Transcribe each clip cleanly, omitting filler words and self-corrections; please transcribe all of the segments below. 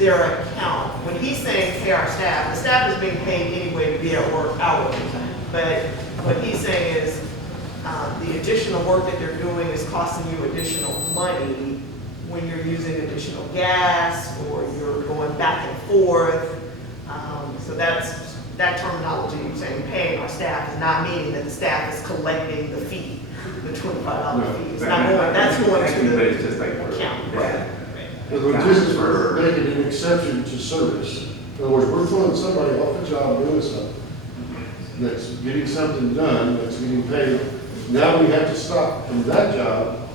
their account. When he's saying pay our staff, the staff is being paid anyway to be at work hourly. But what he's saying is the additional work that they're doing is costing you additional money when you're using additional gas or you're going back and forth. So that terminology, you're saying paying our staff is not meaning that the staff is collecting the fee, the $25 fee. It's not going, that's going to the it's just like account. Yeah. But this is for making an exception to service. In other words, we're throwing somebody off the job doing something that's getting something done, that's getting paid. Now we have to stop from that job,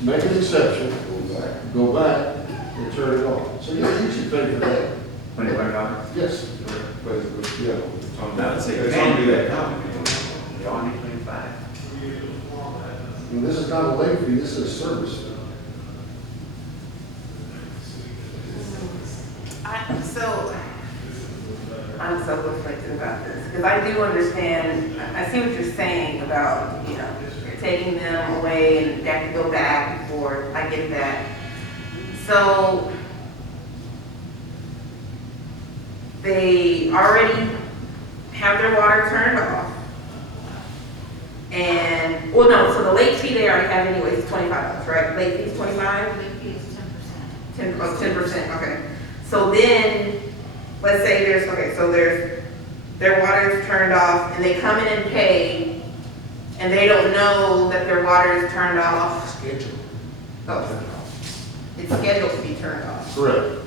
make an exception, go back, and turn it off. So yeah, you should pay for that. $25? Yes. But, Yeah. I would say, you can't do that now. You all need 25. And this is not a late fee, this is a service fee. I'm so conflicted about this, because I do understand, I see what you're saying about, you're taking them away and they have to go back and forth, I get that. So, they already have their water turned off. And, well, no, so the late fee they already have anyways, is $25, right? Late fee is 25? Late fee is 10%. 10%, okay. So then, let's say their water is turned off and they come in and pay and they don't know that their water is turned off. Schedule. Oh, it's scheduled to be turned off. Correct.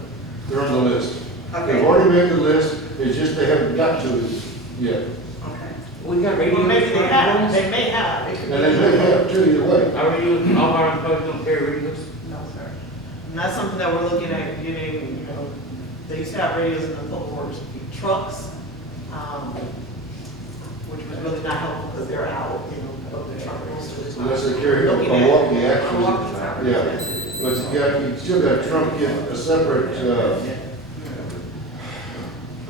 They're on the list. They've Okay, already made the list, it's just they haven't got to it yet. okay. We got radio. Well, maybe they have, they may have. It could be- And they may have to either way. Our radio, all our employees don't carry radios. No, sir. And that's something that we're looking at getting, they used to have radios in the local works trucks, which was really not helpful because they're out, of the truck. Unless they carry a walkie actually. Yeah. But yeah, you still got to trump get a separate,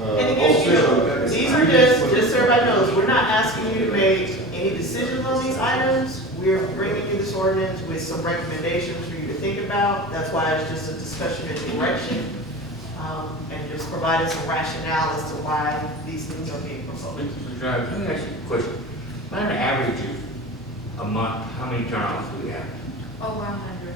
And again, these are just so everybody knows, we're not asking you to make any decisions on these items. We're bringing you this ordinance with some recommendations for you to think about. That's why it's just a discussion and direction, and just providing some rationale as to why these things are being proposed. Mr. Driver, let me ask you a question. On average, a month, how many turnoffs do we have? Over 100.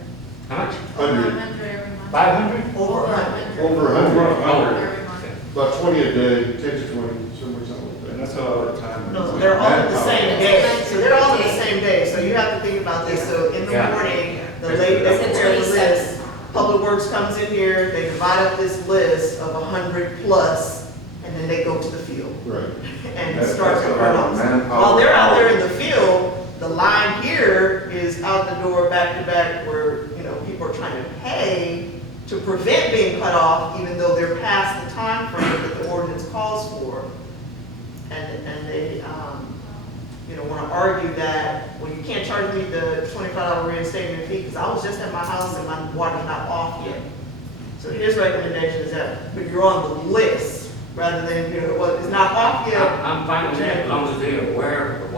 How much? 100. 100 every month. 500? Over 100. Over 100. Every month. About 20 a day, 10 to 20, something like that. And that's how our time. No, they're all on the same day. So they're all on the same day. So you have to think about this. So in the Yeah. morning, the lady that prepares the list, Public Works comes in here, they divide up this list of 100 plus, and then they go to the field Right. and That's start a their lot of runoffs. manpower. While they're out there in the field, the line here is out the door back to back where, people are trying to pay to prevent being cut off, even though they're past the time frame that the ordinance calls for. And they, want to argue that, well, you can't charge me the $25 reinstatement fee because I was just at my house and my water's not off yet. So his recommendation is that, but you're on the list rather than, well, it's not off yet. I'm fine with that, as long as they're aware of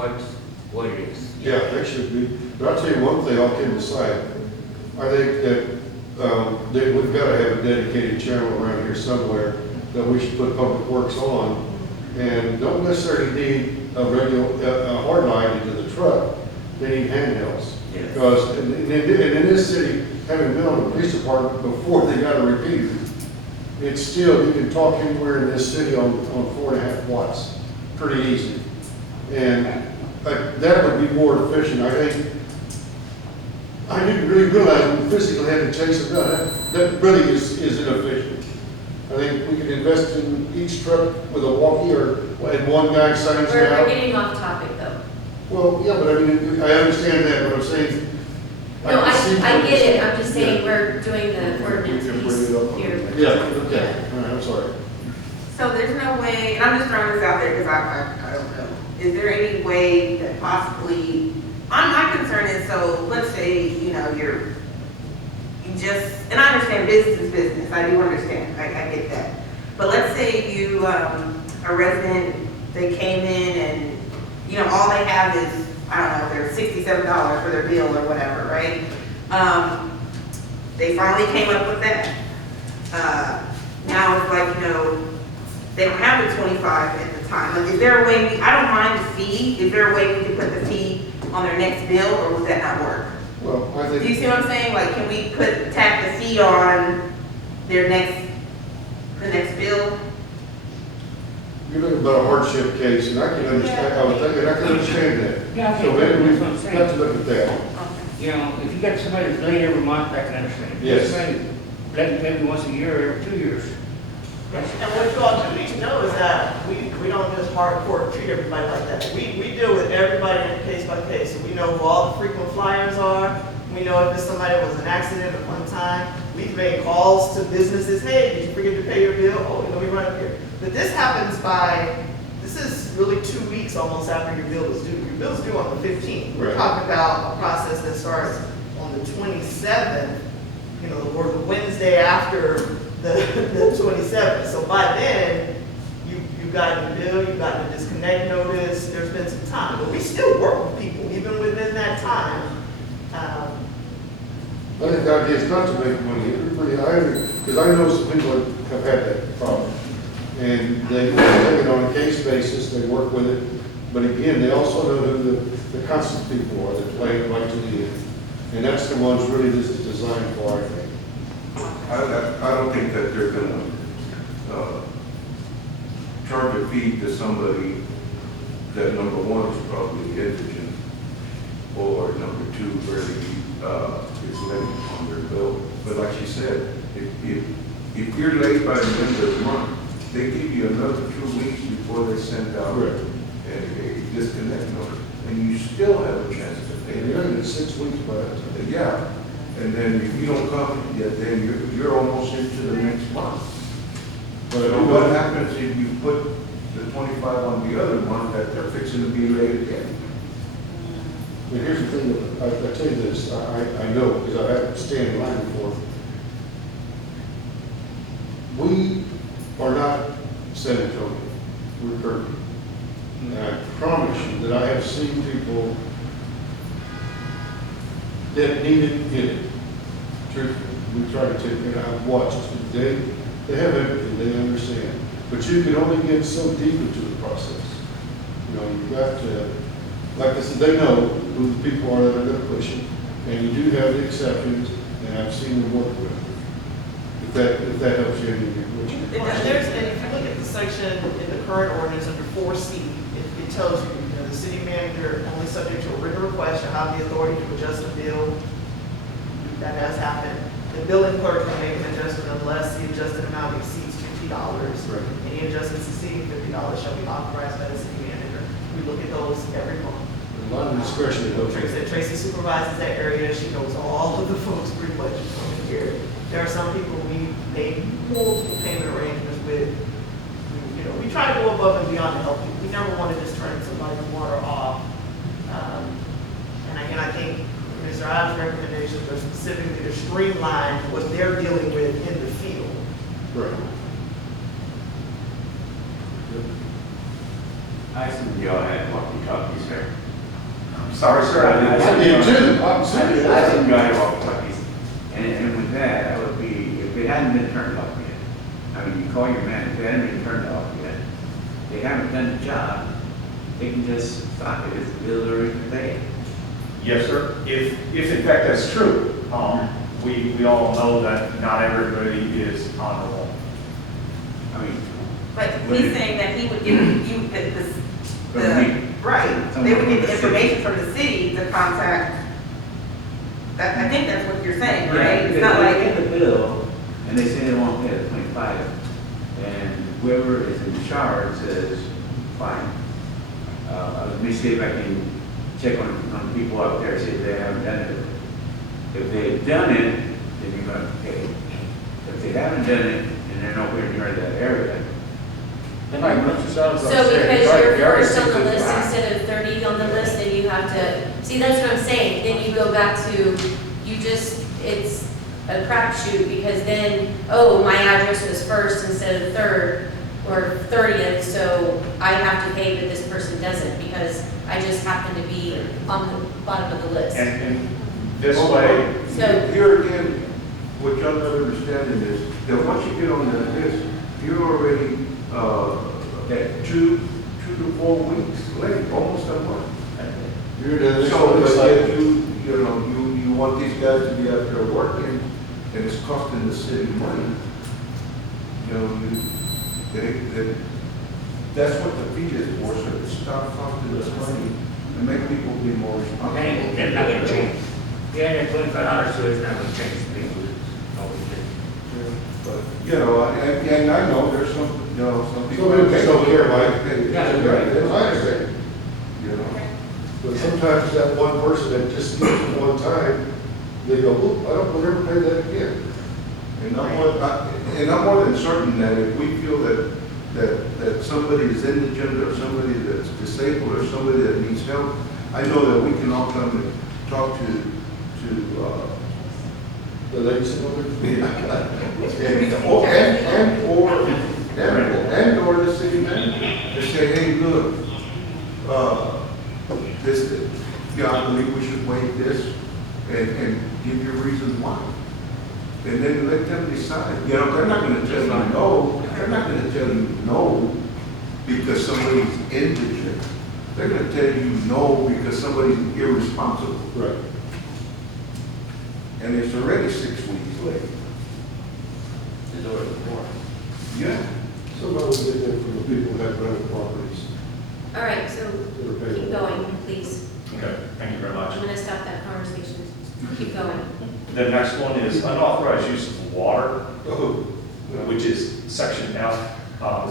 what it is. Yeah, they should be. But I'll tell you one thing, I'll kidding aside. I think that we've got to have a dedicated channel around here somewhere that we should put Public Works on. And don't necessarily need a hard line into the truck. They need handhelds. Yes. Because in this city, having been on the police department before they got a repeater, it's still, you can talk anywhere in this city on 4.5 watts, pretty easy. And that would be more efficient. I didn't really realize we physically had to chase them down. That really is inefficient. I think we could invest in each truck with a walkie and one guy signs it We're out. getting off topic though. Well, yeah, but I understand that, but I'm saying. No, can see I what get it, you're I'm just saying we're doing the ordinance We can bring piece it up. here. Yeah, okay, all right, I'm sorry. So there's no way, and I'm just throwing this out there because I don't know. Is there any way that possibly, my concern is, so let's say, and I understand business is business, I do understand, I get that. But let's say you, a resident, they came in and, all they have is, I don't know, they're $67 for their bill or whatever, right? They finally came up with that. now it's like, they don't have the 25 at the time. Like, is there a way, I don't mind the fee, is there a way we can put the fee on their next bill, or would that not work? Well, I Do you think, see what I'm saying? Like, can we tap the fee on the next bill? you're looking about a hardship case, and I can understand, I was thinking, I can understand that. Yeah, I So think maybe we've that's what I'm got to saying. look at that. You know, if you got somebody that's late every month, I can understand. Yes. Somebody late maybe once a year, or every 2 years. That's- And what you all do need to know is that we don't just hardcore treat everybody like that. We deal with everybody in case by case. So we know who all the frequent flyers are. We know if it's somebody that was an accident at one time. We've made calls to businesses, hey, did you forget to pay your bill? Oh, we run up here. But this happens this is really 2 weeks almost after your bill is due. Your bill's due on the 15th. We're Right. talking about a process that starts on the 27th, or the Wednesday after the 27th. So by then, you've gotten a bill, you've gotten a disconnect notice, there's been some time. But we still work with people, even within that time. I think the idea is not to make money, because I know some people have had that problem. And they take it on a case basis, they work with it, but again, they also know who the constant people are that play it right to the end. And that's the ones really this is designed for, I think. I don't think that they're gonna, charge a fee to somebody that number one is probably indigent, or number two, really, is late on their bill. But like she said, if you're late by the end of the month, they give you another 2 weeks before they send out Correct. a disconnect notice, and you still have a chance to pay And you're it. in 6 weeks by that time. Yeah, and then if you don't come, then you're almost into the next month. But So what happens if you put the 25 on the other one that they're fixing to be late again? But here's the thing, I tell you this, I know, because I had to stand in line before. We are not San Antonio, we're Kirby. And I promise you that I have seen people that need it, get it. Truthfully, we try to take, and I've watched, they have empathy, they understand. But you can only get so deep into the process. You've got to, like I said, they know who the people are that are going to push it, and you do have the exceptions, and I've seen them work with it. If that helps you, And if you look at the section in the current ordinance under 4C, it tells you, the city manager only subject to a written request shall have the authority to adjust a bill. That has happened. The billing clerk can make an adjustment unless the adjusted amount exceeds $50. Right. Any adjustments exceeding $50 shall be authorized by the city manager. We look at those every month. A lot of discretion. Tracy supervises that area, she knows all of the folks pretty much from here. There are some people we make multiple payment arrangements with. We try to go above and beyond to help people. We never want to just turn somebody's water off. And again, I think Mr. Ives' recommendations are specifically to streamline what they're dealing with in the field. Right. I assume y'all had walkie-talkies there. I'm sorry, sir. I did too, I'm serious. I assume y'all had walkie-talkies. And with that, that would be, if it hadn't been turned off yet, I mean, you call your man, if it hadn't been turned off yet, they haven't done the job, they can just stop it, it's a bill already paid. Yes, sir. If in fact that's true, we all know that not everybody is honorable. I mean, But he's saying that he would give you right, they would get the information from the city to contact. I think that's what you're saying, right? It's not They like, pay the bill, and they say they won't pay the 25, and whoever is in charge says, fine. Let me see if I can check on people out there, see if they haven't done it. If they've done it, then you're gonna pay. If they haven't done it, and they're nowhere near that area, And like Mr. Sales So said, because you're already first on the list 65. instead of 30 on the list, then you have to, see, that's what I'm saying. Then you go back to, it's a crapshoot because then, oh, my address was first instead of third or 30th, so I have to pay, but this person doesn't because I just happen to be on the bottom of the list. And this way, So, Here again, what y'all not understanding is, then once you get on that list, you're already, at 2 to 4 weeks late, almost a month. You're the So, next but one, yet you want these guys to be out there working, and it's costing the city money. That's what the fee is for, so to stop costing us money and make people be more responsible. Okay, that's not gonna change. Yeah, that $25, so it's not gonna change people. But, and I know there's some, some people. Some people just don't care, Mike. Yeah, I understand. You know, But sometimes that one person that just gets it one time, they go, "Oop, I don't, we'll never pay that again." and I'm more than certain that if we feel that somebody is indigent or somebody that's disabled or somebody that needs help, I know that we can all come and talk to, The ladies and or the city manager, to say, hey, look, I believe we should waive this and give you reasons why. And then let them decide. They're not gonna tell you no, they're not gonna tell you no because somebody's indigent. They're gonna tell you no because somebody's irresponsible. Right. And it's already 6 weeks late. There's already more. Yeah. Somebody will get that from the people who have rental properties. All right, so that are paid. keep going, please. Okay, thank you very much. I'm gonna stop that conversation. Keep going. The next one is unauthorized use of water, Oh, which is section F,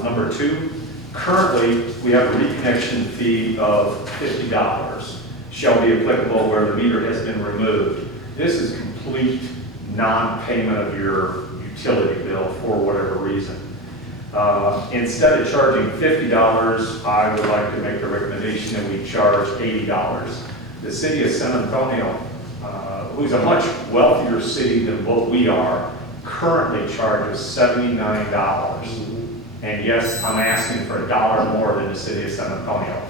number 2. Currently, we have a reconnection fee of $50 shall be applicable where the meter has been removed. This is complete non-payment of your utility bill for whatever reason. Instead of charging $50, I would like to make the recommendation that we charge $80. The city of San Antonio, who's a much wealthier city than what we are, currently charges $79. And yes, I'm asking for $1 more than the city of San Antonio,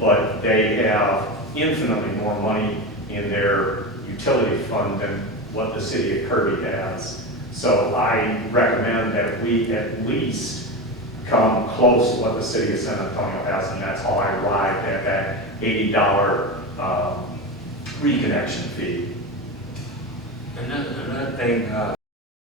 but they have infinitely more money in their utility fund than what the city of Kirby has. So I recommend that we at least come close to what the city of San Antonio has, and that's how I arrived at that $80 reconnection fee. Another thing,